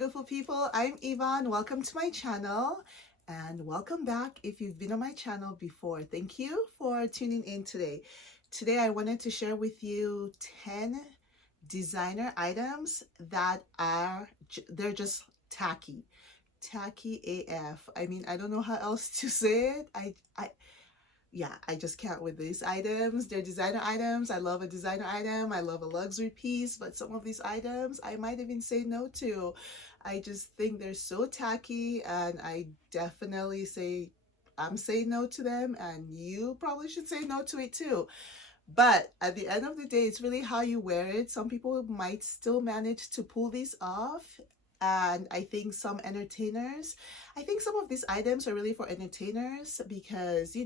beautiful people. I'm Yvonne. Welcome to my channel and welcome back if you've been on my channel before. Thank you for tuning in today. Today I wanted to share with you 10 designer items that they're just tacky. Tacky AF. I mean, I don't know how else to say it. Yeah, I just can't with these items. They're designer items. I love a designer item. I love a luxury piece, but some of these items I might even say no to. I just think they're so tacky, and I definitely say I'm saying no to them, and you probably should say no to it too. But at the end of the day, it's really how you wear it. Some people might still manage to pull these off. And I think I think some of these items are really for entertainers because,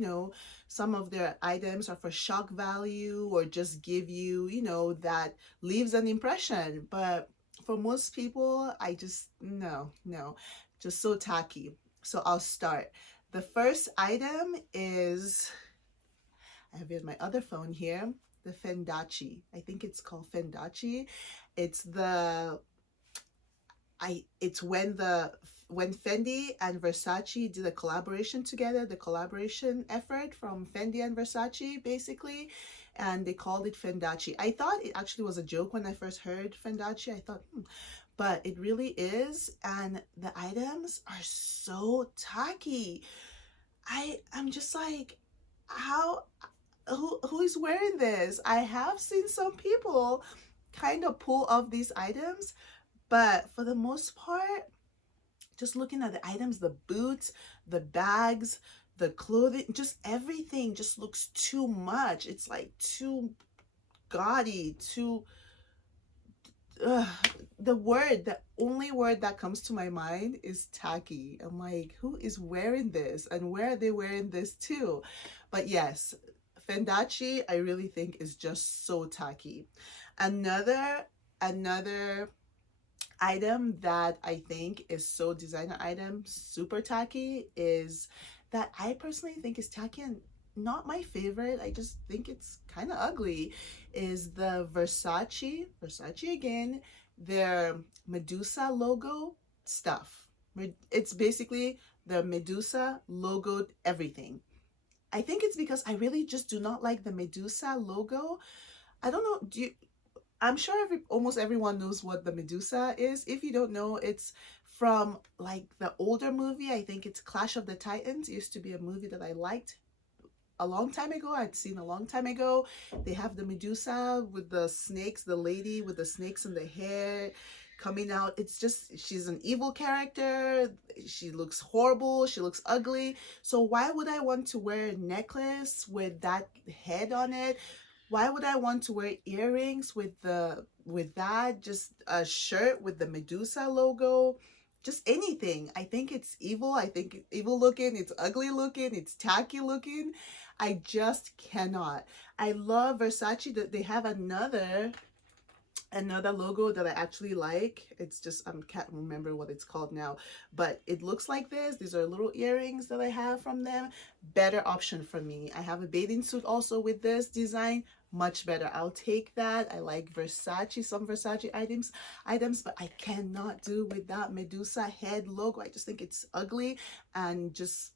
some of their items are for shock value or just give you, that leaves an impression. But for most people, I just, no, just so tacky. So I'll start. The first item is I have it in my other phone here, the Fendachi. I think it's called Fendachi. It's the it's when Fendi and Versace did a collaboration together, the collaboration effort from Fendi and Versace basically, and they called it Fendachi. I thought it actually was a joke when I first heard Fendachi. I thought, but it really is, and the items are so tacky. I'm just like, how who is wearing this? I have seen some people kind of pull off these items, but for the most part, just looking at the items, the boots, the bags, the clothing, just everything just looks too much. It's like too gaudy, too uh, the only word that comes to my mind is tacky. I'm like, who is wearing this and where are they wearing this too? But yes, Fendachi I really think is just so tacky. Another item that I think is so designer item, super tacky, is that I personally think is tacky and not my favorite. I just think it's kind of ugly. Is the Versace again, their Medusa logo stuff. It's basically the Medusa logoed everything. I think it's because I really just do not like the Medusa logo. I don't know. I'm sure almost everyone knows what the Medusa is. If you don't know, it's from like the older movie. I think it's Clash of the Titans. It used to be a movie that I liked a long time ago. I'd seen a long time ago. They have the Medusa with the snakes, the lady with the snakes in the hair coming out. It's just, she's an evil character. She looks horrible. She looks ugly. So why would I want to wear a necklace with that head on it? Why would I want to wear earrings with that? Just a shirt with the Medusa logo? Just anything. I think it's evil. I think it's evil looking. It's ugly looking. It's tacky looking. I just cannot. I love Versace that they have another logo that I actually like. It's just I can't remember what it's called now, but it looks like this. These are little earrings that I have from them. Better option for me. I have a bathing suit also with this design. Much better. I'll take that. I like Versace, some Versace items, but I cannot do with that Medusa head logo. I just think it's ugly and just,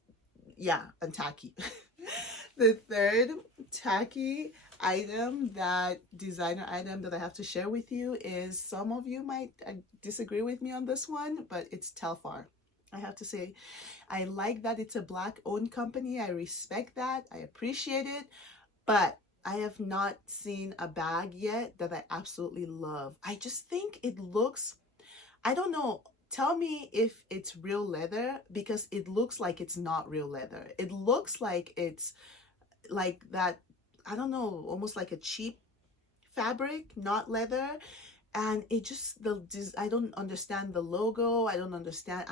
yeah, and tacky. The third tacky designer item that I have to share with you is, some of you might disagree with me on this one, but it's Telfar. I have to say, I like that it's a Black owned company. I respect that. I appreciate it. But I have not seen a bag yet that I absolutely love. I just think it looks, I don't know. Tell me if it's real leather, because it looks like it's not real leather. It looks like it's like that, I don't know, almost like a cheap fabric, not leather. And it just, I don't understand the logo. I don't understand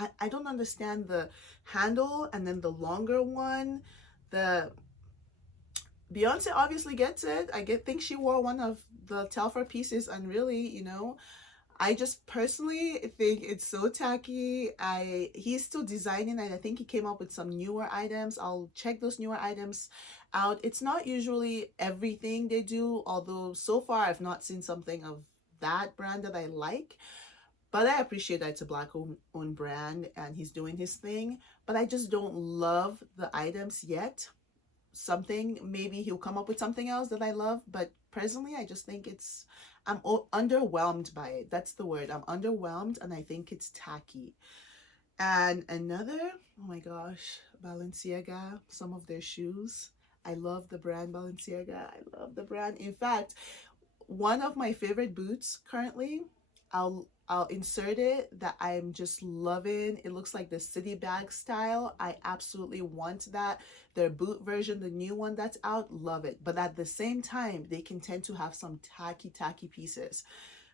the handle, and then the longer one. The Beyonce obviously gets it. Think she wore one of the Telfar pieces, and really, I just personally think it's so tacky. He's still designing, and I think he came up with some newer items. I'll check those newer items out. It's not usually everything they do, although so far I've not seen something of that brand that I like. But I appreciate that it's a black owned brand and he's doing his thing. But I just don't love the items yet. Something, maybe he'll come up with something else that I love, but personally I just think I'm underwhelmed by it. That's the word. I'm underwhelmed, and I think it's tacky. And another, oh my gosh, Balenciaga, some of their shoes. I love the brand Balenciaga. I love the brand. In fact, one of my favorite boots currently, I'll insert it, that I'm just loving. It looks like the city bag style. I absolutely want that. Their boot version, the new one that's out, love it. But at the same time, they can tend to have some tacky pieces.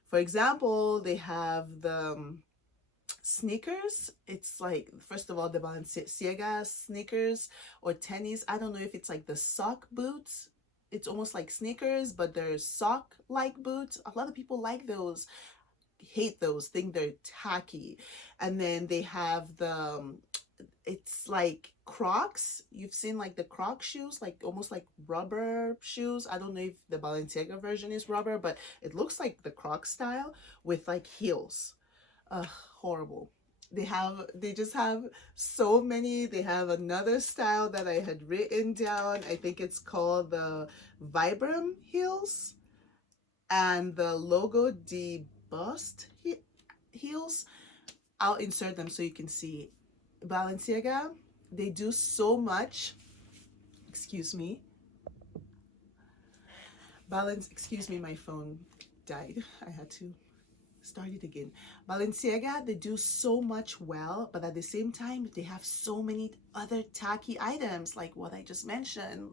For example, they have the sneakers. It's like, first of all, the Balenciaga sneakers or tennies. I don't know if it's like the sock boots. It's almost like sneakers, but they're sock like boots. A lot of people like those, hate those, think they're tacky. And then they have the it's like Crocs. You've seen like the Croc shoes, like almost like rubber shoes. I don't know if the Balenciaga version is rubber, but it looks like the Croc style with like heels. Horrible. They just have so many. They have another style that I had written down. I think it's called the Vibram heels, and the Logo de Bust heels. I'll insert them so you can see. Balenciaga, they do so much. Excuse me. Excuse me, my phone died. I had to start it again. Balenciaga, they do so much well, but at the same time, they have so many other tacky items, like what I just mentioned.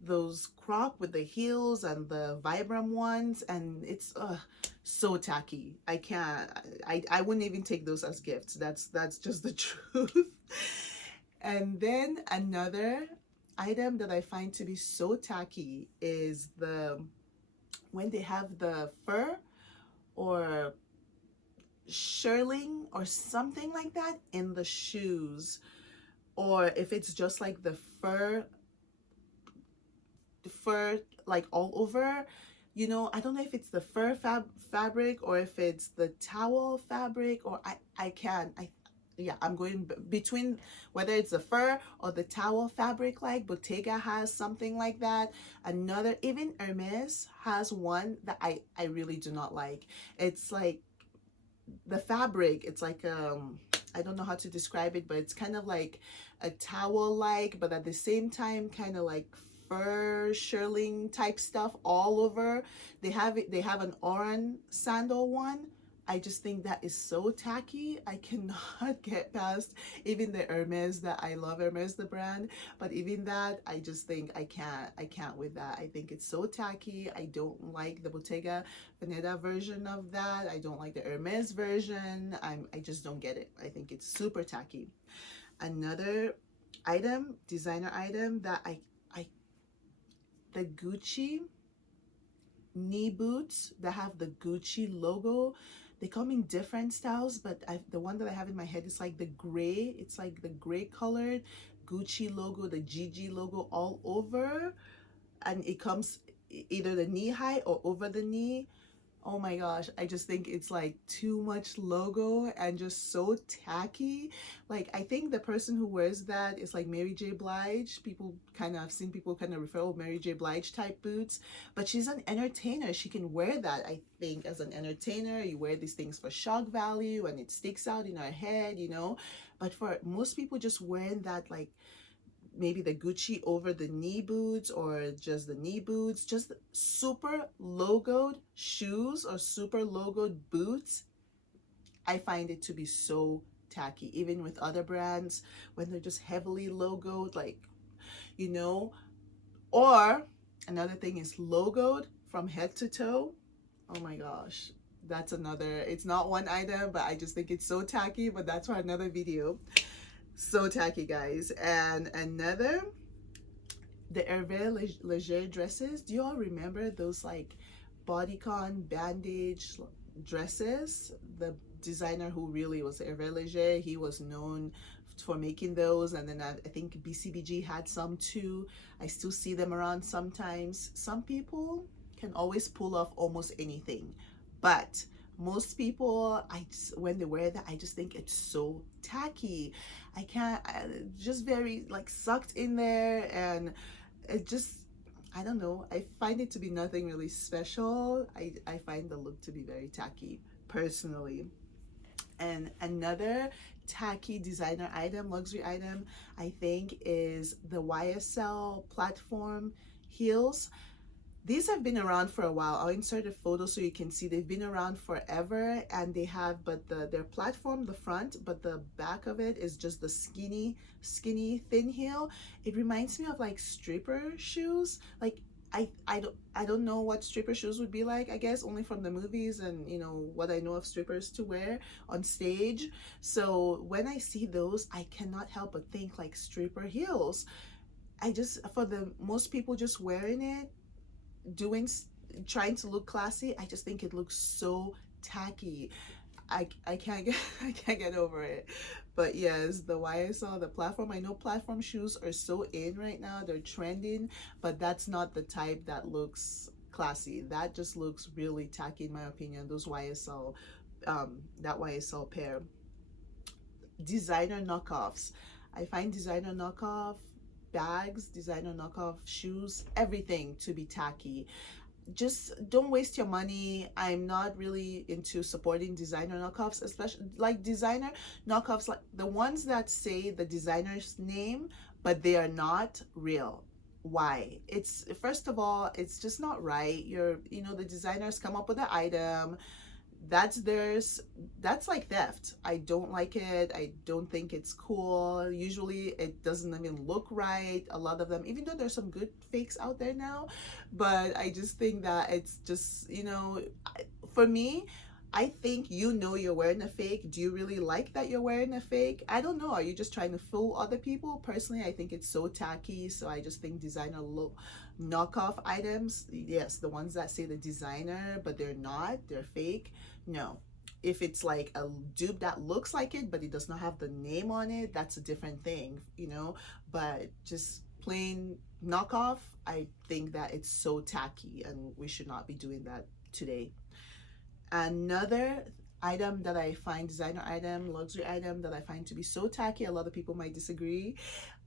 Those Croc with the heels and the Vibram ones, and it's so tacky. I can't. I wouldn't even take those as gifts. That's just the truth. And then another item that I find to be so tacky is when they have the fur or shirling or something like that in the shoes, or if it's just like the fur like all over, I don't know if it's the fur fabric or if it's the towel fabric, or I can't. Yeah, I'm going between whether it's the fur or the towel fabric. Like Bottega has something like that. Another, even Hermes has one that I really do not like. It's like the fabric, it's like I don't know how to describe it, but it's kind of like a towel like, but at the same time kind of like fur shirling type stuff all over. They have an orange sandal one. I just think that is so tacky. I cannot get past even the Hermes, that I love Hermes the brand, but even that, I just think I can't with that. I think it's so tacky. I don't like the Bottega Veneta version of that. I don't like the Hermes version. I just don't get it. I think it's super tacky. Another item, designer item, that the Gucci knee boots that have the Gucci logo. They come in different styles, but the one that I have in my head is like the gray. It's like the gray colored Gucci logo, the GG logo all over, and it comes either the knee high or over the knee. Oh my gosh, I just think it's like too much logo and just so tacky. Like, I think the person who wears that is like Mary J. Blige. I've seen people kind of refer to Mary J. Blige type boots, but she's an entertainer. She can wear that, I think, as an entertainer. You wear these things for shock value and it sticks out in our head, But for most people, just wearing that, like, maybe the Gucci over the knee boots or just the knee boots, just super logoed shoes or super logoed boots, I find it to be so tacky. Even with other brands, when they're just heavily logoed, like, or another thing is logoed from head to toe. Oh my gosh, that's another, it's not one item, but I just think it's so tacky, but that's for another video. So tacky, guys. And another, the Hervé Leger dresses. Do you all remember those like bodycon bandage dresses? The designer who really was Hervé Leger, he was known for making those, and then I think BCBG had some too. I still see them around sometimes. Some people can always pull off almost anything, but Most people, when they wear that, I just think it's so tacky. I can't, just very like sucked in there, and it just, I don't know. I find it to be nothing really special. I find the look to be very tacky personally. And another tacky designer item, luxury item, I think is the YSL platform heels. These have been around for a while. I'll insert a photo so you can see they've been around forever, and they have, but their platform, the front, but the back of it is just the skinny thin heel. It reminds me of like stripper shoes. Like I don't know what stripper shoes would be like, I guess only from the movies and you know what I know of strippers to wear on stage. So when I see those, I cannot help but think like stripper heels. I just, for the most people just wearing it, doing, trying to look classy, I just think it looks so tacky. I can't get I can't get over it. But yes, the YSL, the platform, I know platform shoes are so in right now, they're trending, but that's not the type that looks classy. That just looks really tacky in my opinion. Those YSL, that YSL pair. Designer knockoffs, I find designer knockoff bags, designer knockoff shoes, everything to be tacky. Just don't waste your money. I'm not really into supporting designer knockoffs, especially like designer knockoffs, like the ones that say the designer's name, but they are not real. Why? It's, first of all, it's just not right. You know, the designers come up with an item, that's theirs, that's like theft. I don't like it. I don't think it's cool. Usually it doesn't even look right, a lot of them, even though there's some good fakes out there now. But I just think that it's just, you know, for me, I think, you know, you're wearing a fake. Do you really like that you're wearing a fake? I don't know. Are you just trying to fool other people? Personally, I think it's so tacky. So I just think designer look knockoff items, yes, the ones that say the designer but they're not, they're fake. No. If it's like a dupe that looks like it but it does not have the name on it, that's a different thing, you know. But just plain knockoff, I think that it's so tacky and we should not be doing that today. Another item that I find, designer item, luxury item, that I find to be so tacky, a lot of people might disagree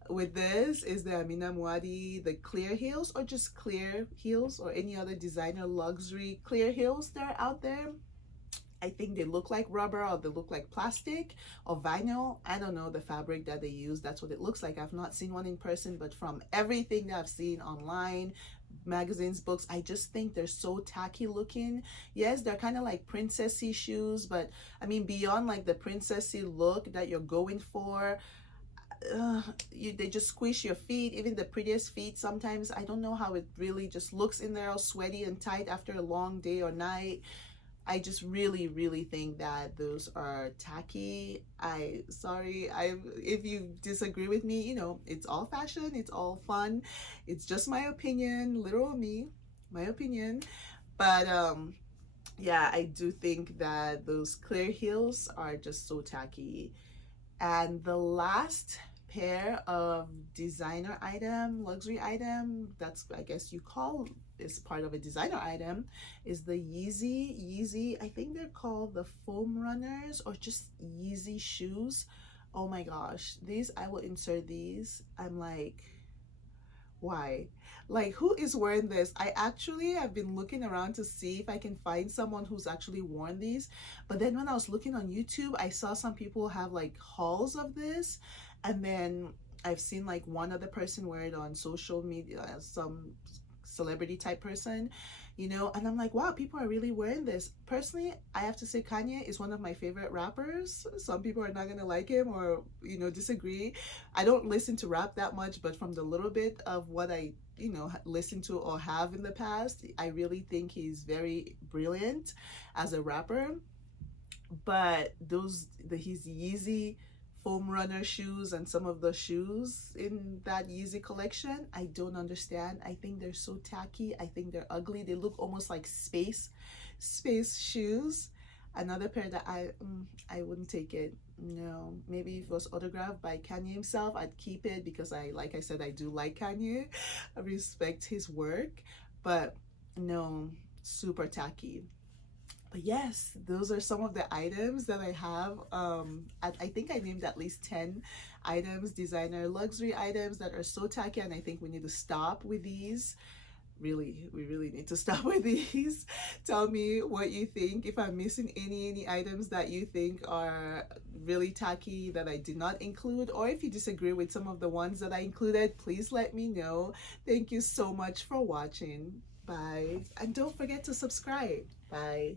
with this, is the Amina Muaddi, the clear heels, or just clear heels, or any other designer luxury clear heels that are out there. I think they look like rubber, or they look like plastic or vinyl. I don't know the fabric that they use. That's what it looks like. I've not seen one in person, but from everything that I've seen online, magazines, books, I just think they're so tacky looking. Yes, they're kind of like princessy shoes, but I mean, beyond like the princessy look that you're going for, they just squish your feet. Even the prettiest feet, sometimes I don't know how it really just looks in there all sweaty and tight after a long day or night. I just really think that those are tacky. If you disagree with me, you know, it's all fashion, it's all fun. It's just my opinion, literal me, my opinion. But yeah, I do think that those clear heels are just so tacky. And the last pair of designer item, luxury item, that's, I guess you call, is part of a designer item, is the Yeezy. I think they're called the foam runners or just Yeezy shoes. Oh my gosh, these, I will insert these. I'm like, why? Like, who is wearing this? I actually have been looking around to see if I can find someone who's actually worn these, but then when I was looking on YouTube, I saw some people have like hauls of this, and then I've seen like one other person wear it on social media, some celebrity type person, you know, and I'm like, wow, people are really wearing this. Personally, I have to say Kanye is one of my favorite rappers. Some people are not gonna like him or, you know, disagree. I don't listen to rap that much, but from the little bit of what I, you know, listen to or have in the past, I really think he's very brilliant as a rapper. But his Yeezy foam runner shoes and some of the shoes in that Yeezy collection, I don't understand. I think they're so tacky. I think they're ugly. They look almost like space shoes. Another pair that I wouldn't take it. No, maybe if it was autographed by Kanye himself, I'd keep it because like I said, I do like Kanye. I respect his work, but no, super tacky. But yes, those are some of the items that I have. I think I named at least 10 items, designer luxury items that are so tacky, and I think we need to stop with these. Really, we really need to stop with these. Tell me what you think. If I'm missing any items that you think are really tacky that I did not include, or if you disagree with some of the ones that I included, please let me know. Thank you so much for watching. Bye. And don't forget to subscribe. Bye.